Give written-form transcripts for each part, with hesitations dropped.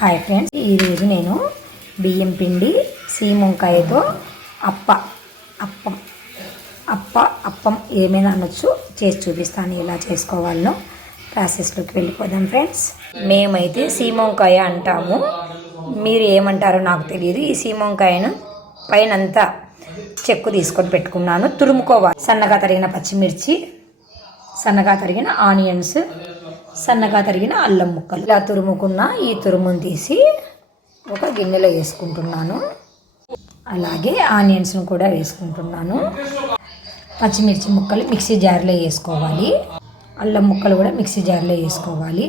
Hi friends, ఈరోజు నేను బియ్యం పిండి సీమంకాయతో అప్పం ఏమైనా అనొచ్చు చేసి చూపిస్తాను. ఎలా చేసుకోవాలో ప్రాసెస్లోకి వెళ్ళిపోదాం ఫ్రెండ్స్. మేమైతే సీమంకాయ అంటాము, మీరు ఏమంటారో నాకు తెలియదు. ఈ సీమంకాయను పైనంతా చెక్కు తీసుకొని పెట్టుకున్నాను. తురుముకోవాలి. సన్నగా తరిగిన పచ్చిమిర్చి, సన్నగా తరిగిన ఆనియన్స్, సన్నగా తరిగిన అల్లం ముక్కలు. ఇలా తురుముకున్న ఈ తురుమును తీసి ఒక గిన్నెలో వేసుకుంటున్నాను. అలాగే ఆనియన్స్ను కూడా వేసుకుంటున్నాను. పచ్చిమిర్చి ముక్కలు మిక్సీ జార్లో వేసుకోవాలి. అల్లం ముక్కలు కూడా మిక్సీ జార్లో వేసుకోవాలి.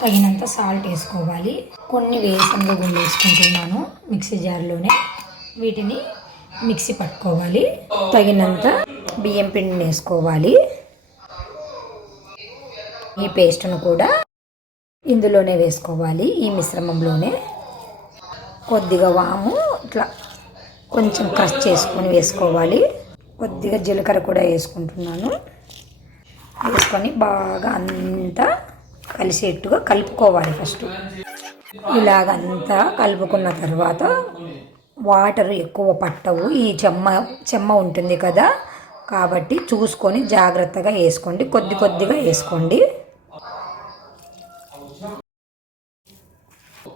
తగినంత సాల్ట్ వేసుకోవాలి. కొన్ని వేసంలో గుండె వేసుకుంటున్నాను మిక్సీ జార్లోనే. వీటిని మిక్సీ పట్టుకోవాలి. తగినంత బియ్యం పిండిని వేసుకోవాలి. ఈ పేస్ట్ను కూడా ఇందులోనే వేసుకోవాలి. ఈ మిశ్రమంలోనే కొద్దిగా వాము ఇట్లా కొంచెం క్రష్ చేసుకొని వేసుకోవాలి. కొద్దిగా జీలకర్ర కూడా వేసుకుంటున్నాను. వేసుకొని బాగా అంతా కలిసేట్టుగా కలుపుకోవాలి. ఫస్ట్ ఇలాగంతా కలుపుకున్న తర్వాత వాటర్ ఎక్కువ పట్టవు. ఈ చెమ్మ ఉంటుంది కదా, కాబట్టి చూసుకొని జాగ్రత్తగా వేసుకోండి. కొద్దిగా వేసుకోండి.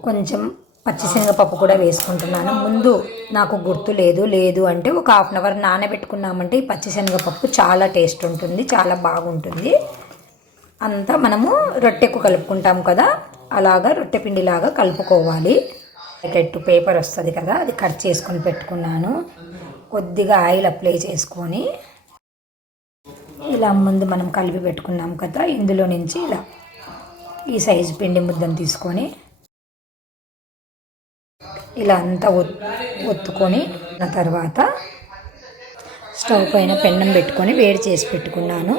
కొంచెం పచ్చిశనగపప్పు కూడా వేసుకుంటున్నాను. ముందు నాకు గుర్తు లేదు అంటే ఒక హాఫ్ అన్ అవర్ నానబెట్టుకున్నామంటే ఈ పచ్చిశనగపప్పు చాలా టేస్ట్ ఉంటుంది, చాలా బాగుంటుంది. అంతా మనము రొట్టెకు కలుపుకుంటాం కదా, అలాగా రొట్టె పిండిలాగా కలుపుకోవాలి. పేపర్ వస్తుంది కదా, అది కట్ చేసుకొని పెట్టుకున్నాను. కొద్దిగా ఆయిల్ అప్లై చేసుకొని ఇలా ముందు మనం కలిపి పెట్టుకున్నాం కదా, ఇందులో నుంచి ఇలా ఈ సైజు పిండి ముద్దను తీసుకొని ఇలా అంతా ఒత్తుకొని తర్వాత స్టవ్ పైన పెన్నం పెట్టుకొని వేడి చేసి పెట్టుకున్నాను.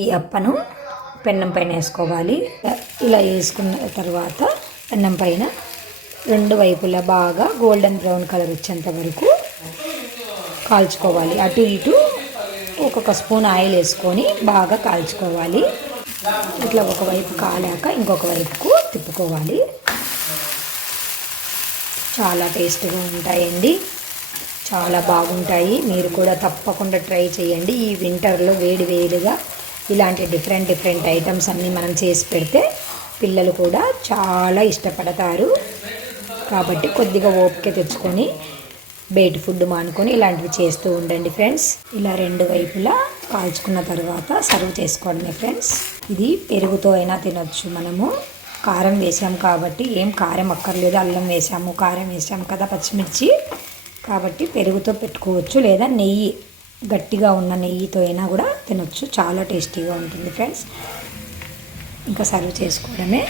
ఈ అప్పను పెన్నం పైన వేసుకోవాలి. ఇలా వేసుకున్న తర్వాత పెన్నం పైన రెండు వైపులా బాగా గోల్డెన్ బ్రౌన్ కలర్ వచ్చేంత వరకు కాల్చుకోవాలి. అటు ఇటు ఒక్కొక్క స్పూన్ ఆయిల్ వేసుకొని బాగా కాల్చుకోవాలి. ఇట్లా ఒకవైపు కాలాక ఇంకొక వైపుకు తిప్పుకోవాలి. చాలా టేస్ట్గా ఉంటాయండి, చాలా బాగుంటాయి. మీరు కూడా తప్పకుండా ట్రై చేయండి. ఈ వింటర్లో వేడిగా ఇలాంటి డిఫరెంట్ ఐటమ్స్ అన్నీ మనం చేసి పెడితే పిల్లలు కూడా చాలా ఇష్టపడతారు. కాబట్టి కొద్దిగా ఓపిక తెచ్చుకొని బయట ఫుడ్ మానుకొని ఇలాంటివి చేస్తూ ఉండండి ఫ్రెండ్స్. ఇలా రెండు వైపులా కాల్చుకున్న తర్వాత సర్వ్ చేసుకోండి ఫ్రెండ్స్. ఇది పెరుగుతో అయినా తినొచ్చు. మనము కారం వేసాం కాబట్టి ఏం కారం అక్కర్లేదు. అల్లం వేసాము, కారం వేసాము కదా, పచ్చిమిర్చి, కాబట్టి పెరుగుతో పెట్టుకోవచ్చు. లేదా నెయ్యి, గట్టిగా ఉన్న నెయ్యితో అయినా కూడా తినొచ్చు. చాలా టేస్టీగా ఉంటుంది ఫ్రెండ్స్. ఇంకా సర్వ్ చేసుకోవడమే.